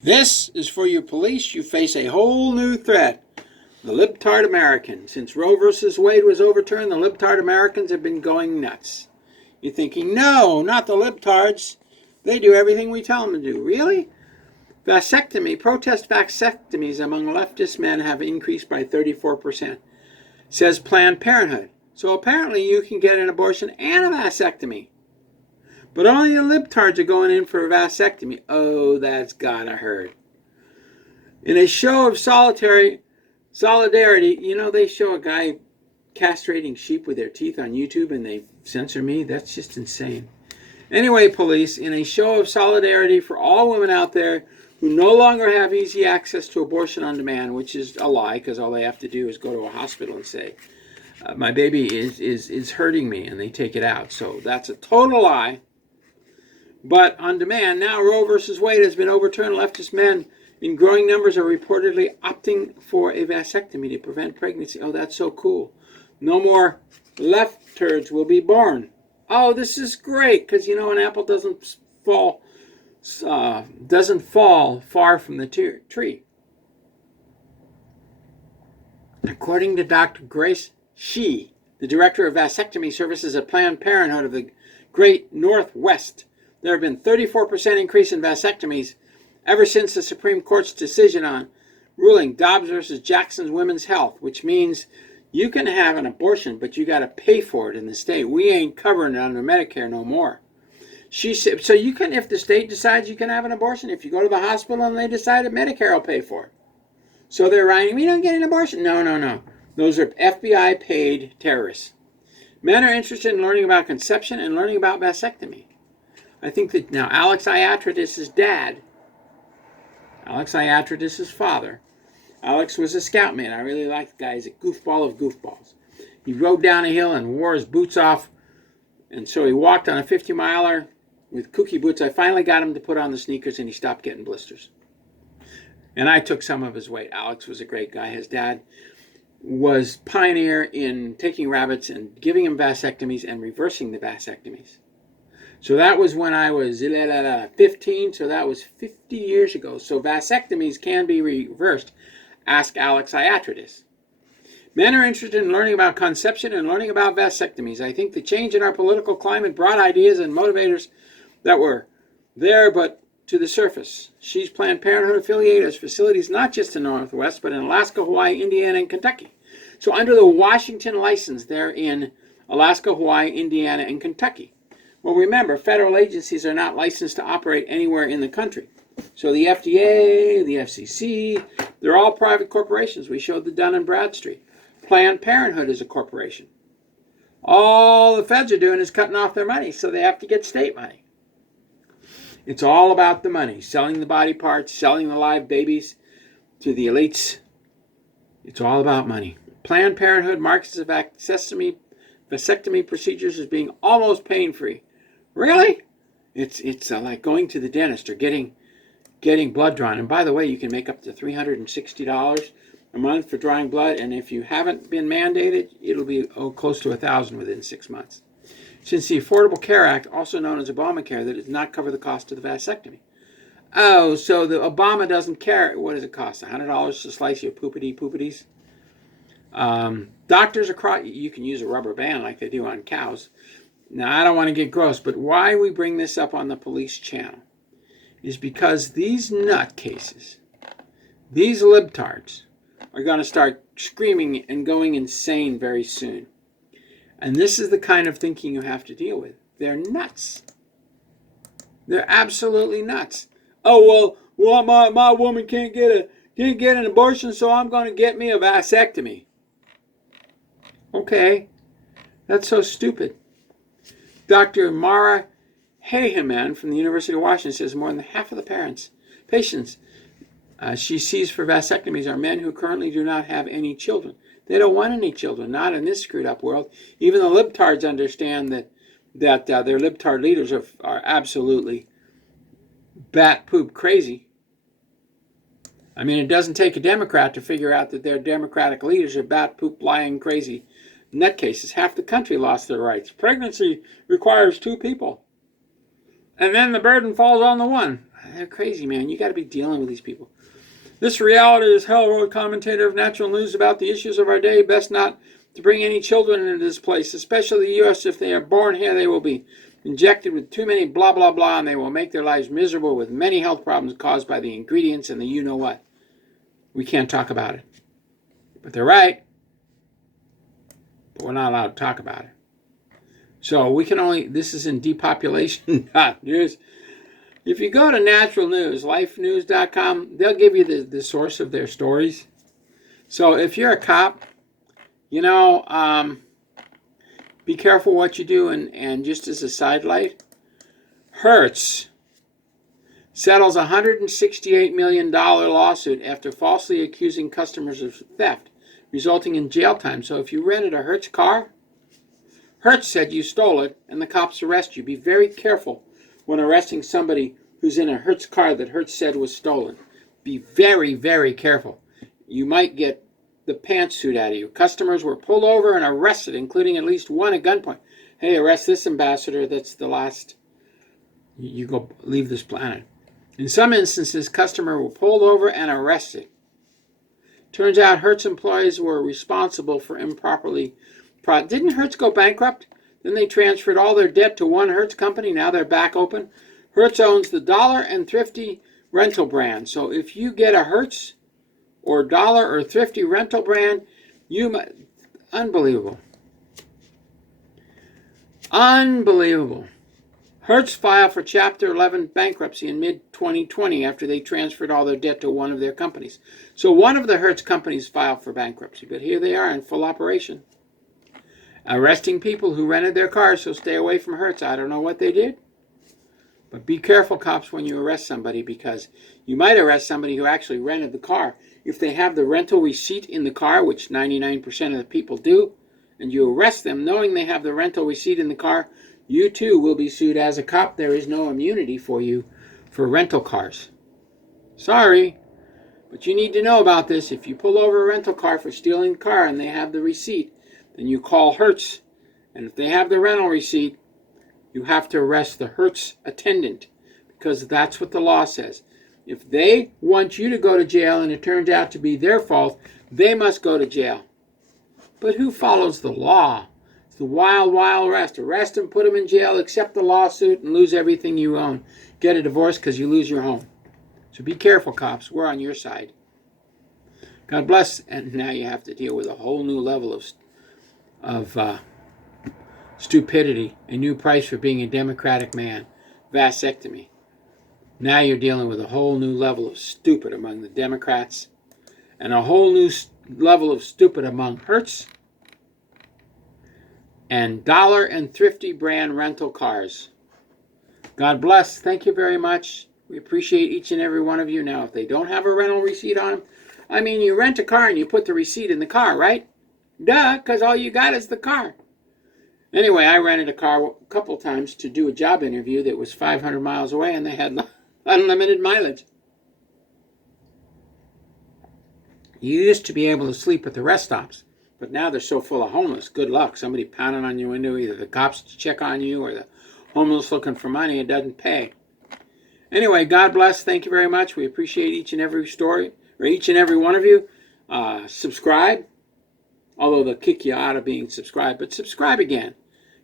This is for your police. You face a whole new threat. The libtard American. Since Roe versus Wade was overturned, the libtard Americans have been going nuts. You're thinking, no, not the libtards. They do everything we tell them to do. Really? Protest vasectomies among leftist men have increased by 34%, says Planned Parenthood. So apparently you can get an abortion and a vasectomy. But only the libtards are going in for a vasectomy. Oh, that's gotta hurt. In a show of solidarity, they show a guy castrating sheep with their teeth on YouTube and they censor me. That's just insane. Anyway, police, in a show of solidarity for all women out there who no longer have easy access to abortion on demand, which is a lie because all they have to do is go to a hospital and say, my baby is hurting me, and they take it out. So that's a total lie. But on demand, now Roe versus Wade has been overturned. Leftist men in growing numbers are reportedly opting for a vasectomy to prevent pregnancy. Oh, that's so cool. No more left turds will be born. Oh, this is great, because an apple doesn't fall far from the tree. According to Dr. Grace Shee, the director of vasectomy services at Planned Parenthood of the Great Northwest, there have been 34% increase in vasectomies ever since the Supreme Court's decision on ruling Dobbs versus Jackson's Women's Health, which means you can have an abortion, but you got to pay for it in the state. We ain't covering it under Medicare no more. She said, so you can, if the state decides you can have an abortion, if you go to the hospital and they decide that Medicare will pay for it. So they're writing, we don't get an abortion. No. Those are FBI paid terrorists. Men are interested in learning about conception and learning about vasectomy. I think that now Alex Iatridis' dad, Alex Iatridis' father. Alex was a scoutman. I really liked the guy. He's a goofball of goofballs. He rode down a hill and wore his boots off, and so he walked on a 50-miler with kooky boots. I finally got him to put on the sneakers, and he stopped getting blisters. And I took some of his weight. Alex was a great guy. His dad was pioneer in taking rabbits and giving them vasectomies and reversing the vasectomies. So that was when I was 15, so that was 50 years ago. So vasectomies can be reversed. Ask Alex Iatridis. Men are interested in learning about conception and learning about vasectomies. I think the change in our political climate brought ideas and motivators that were there but to the surface. She's Planned Parenthood affiliated has facilities not just in the Northwest, but in Alaska, Hawaii, Indiana, and Kentucky. So under the Washington license, they're in Alaska, Hawaii, Indiana, and Kentucky. Well, remember, federal agencies are not licensed to operate anywhere in the country. So the FDA, the FCC, they're all private corporations. We showed the Dun & Bradstreet. Planned Parenthood is a corporation. All the feds are doing is cutting off their money, so they have to get state money. It's all about the money, selling the body parts, selling the live babies to the elites. It's all about money. Planned Parenthood markets the vasectomy procedures as being almost pain-free. Really? It's like going to the dentist or getting blood drawn. And by the way, you can make up to $360 a month for drawing blood. And if you haven't been mandated, it'll be close to $1,000 within 6 months. Since the Affordable Care Act, also known as Obamacare, that does not cover the cost of the vasectomy. Oh, so the Obama doesn't care. What does it cost? $100 to slice your poopities? Doctors across, you can use a rubber band like they do on cows. Now, I don't want to get gross, but why we bring this up on the police channel is because these nutcases, these libtards, are going to start screaming and going insane very soon. And this is the kind of thinking you have to deal with. They're nuts. They're absolutely nuts. Oh, well, my woman can't get an abortion, so I'm going to get me a vasectomy. Okay, that's so stupid. Dr. Mara Hageman from the University of Washington says more than half of the patients she sees for vasectomies are men who currently do not have any children. They don't want any children, not in this screwed up world. Even the libtards understand that their libtard leaders are absolutely bat poop crazy. I mean, it doesn't take a Democrat to figure out that their Democratic leaders are bat poop lying crazy nutcases. Half the country lost their rights. Pregnancy requires 2 people. And then the burden falls on the one. They're crazy, man. You got to be dealing with these people. This reality is hell, wrote commentator of Natural News about the issues of our day. Best not to bring any children into this place, especially the U.S. If they are born here, they will be injected with too many blah, blah, blah, and they will make their lives miserable with many health problems caused by the ingredients and the you-know-what. We can't talk about it. But they're right. But we're not allowed to talk about it. So we can only, this is in depopulation.news. If you go to Natural News, lifenews.com, they'll give you the source of their stories. So if you're a cop, you know, be careful what you do. And just as a sidelight, Hertz settles a $168 million lawsuit after falsely accusing customers of theft, resulting in jail time. So if you rented a Hertz car, Hertz said you stole it, and the cops arrest you. Be very careful when arresting somebody who's in a Hertz car that Hertz said was stolen. Be very, very careful. You might get the pantsuit out of you. Customers were pulled over and arrested, including at least one at gunpoint. Hey, arrest this ambassador. That's the last. You go leave this planet. In some instances, customers were pulled over and arrested. Turns out Hertz employees were responsible for improperly. Didn't Hertz go bankrupt? Then they transferred all their debt to one Hertz company. Now they're back open. Hertz owns the Dollar and Thrifty rental brand. So if you get a Hertz or Dollar or Thrifty rental brand, unbelievable. Unbelievable. Hertz filed for Chapter 11 bankruptcy in mid-2020 after they transferred all their debt to one of their companies. So one of the Hertz companies filed for bankruptcy, but here they are in full operation. Arresting people who rented their cars, so stay away from Hertz. I don't know what they did. But be careful, cops, when you arrest somebody, because you might arrest somebody who actually rented the car. If they have the rental receipt in the car, which 99% of the people do, and you arrest them knowing they have the rental receipt in the car, you too will be sued as a cop. There is no immunity for you for rental cars. Sorry, but you need to know about this. If you pull over a rental car for stealing the car and they have the receipt, then you call Hertz, and if they have the rental receipt, you have to arrest the Hertz attendant, because that's what the law says. If they want you to go to jail and it turns out to be their fault, they must go to jail. But who follows the law? It's the wild, wild west. Arrest them, put them in jail, accept the lawsuit, and lose everything you own. Get a divorce because you lose your home. So be careful, cops. We're on your side. God bless. And now you have to deal with a whole new level of stupidity, a new price for being a Democratic man, vasectomy. Now you're dealing with a whole new level of stupid among the Democrats, and a whole new level of stupid among Hertz and Dollar and Thrifty brand rental cars. God bless. Thank you very much. We appreciate each and every one of you. Now, if they don't have a rental receipt on them, I mean, you rent a car and you put the receipt in the car, right? Duh, because all you got is the car. Anyway, I rented a car a couple times to do a job interview that was 500 miles away, and they had unlimited mileage. You used to be able to sleep at the rest stops, but now they're so full of homeless. Good luck. Somebody pounding on your window, either the cops check on you or the homeless looking for money. It doesn't pay. Anyway, God bless. Thank you very much. We appreciate each and every story, or each and every one of you. Subscribe. Although they'll kick you out of being subscribed. But subscribe again,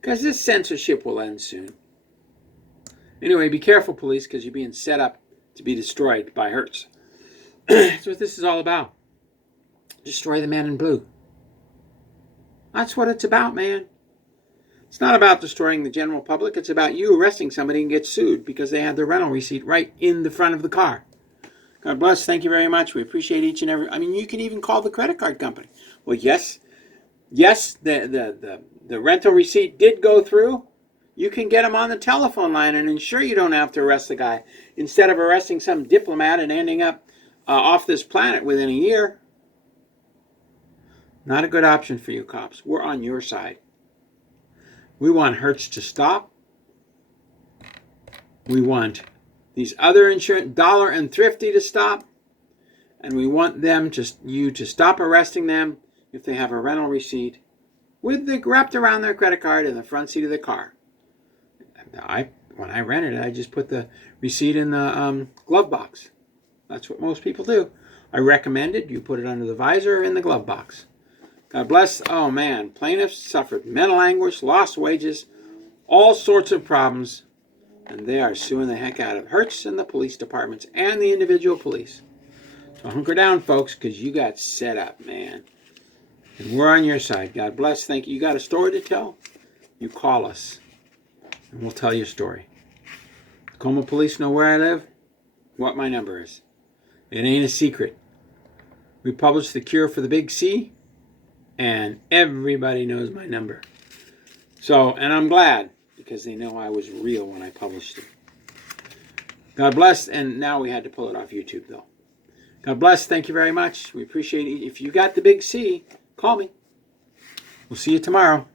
because this censorship will end soon. Anyway, be careful, police, because you're being set up to be destroyed by Hertz. That's what this is all about. Destroy the man in blue. That's what it's about, man. It's not about destroying the general public. It's about you arresting somebody and get sued because they had the rental receipt right in the front of the car. God bless. Thank you very much. We appreciate each and every. I mean, you can even call the credit card company. Well, yes, the rental receipt did go through. You can get them on the telephone line and ensure you don't have to arrest the guy instead of arresting some diplomat and ending up off this planet within a year. Not a good option for you cops. We're on your side. We want Hertz to stop. We want these other insurance, Dollar and Thrifty, to stop. And we want you to stop arresting them if they have a rental receipt with the wrapped around their credit card in the front seat of the car. when I rented it, I just put the receipt in the glove box. That's what most people do. I recommend it. You put it under the visor or in the glove box. God bless. Oh, man. Plaintiffs suffered mental anguish, lost wages, all sorts of problems, and they are suing the heck out of Hertz and the police departments and the individual police. So hunker down, folks, because you got set up, man. And we're on your side. God bless. Thank you. You got a story to tell? You call us, and we'll tell your story. Tacoma Police know where I live, what my number is. It ain't a secret. We published the cure for the big C, and everybody knows my number. So, and I'm glad, because they know I was real when I published it. God bless, and now we had to pull it off YouTube, though. God bless. Thank you very much. We appreciate it. If you got the big C, call me. We'll see you tomorrow.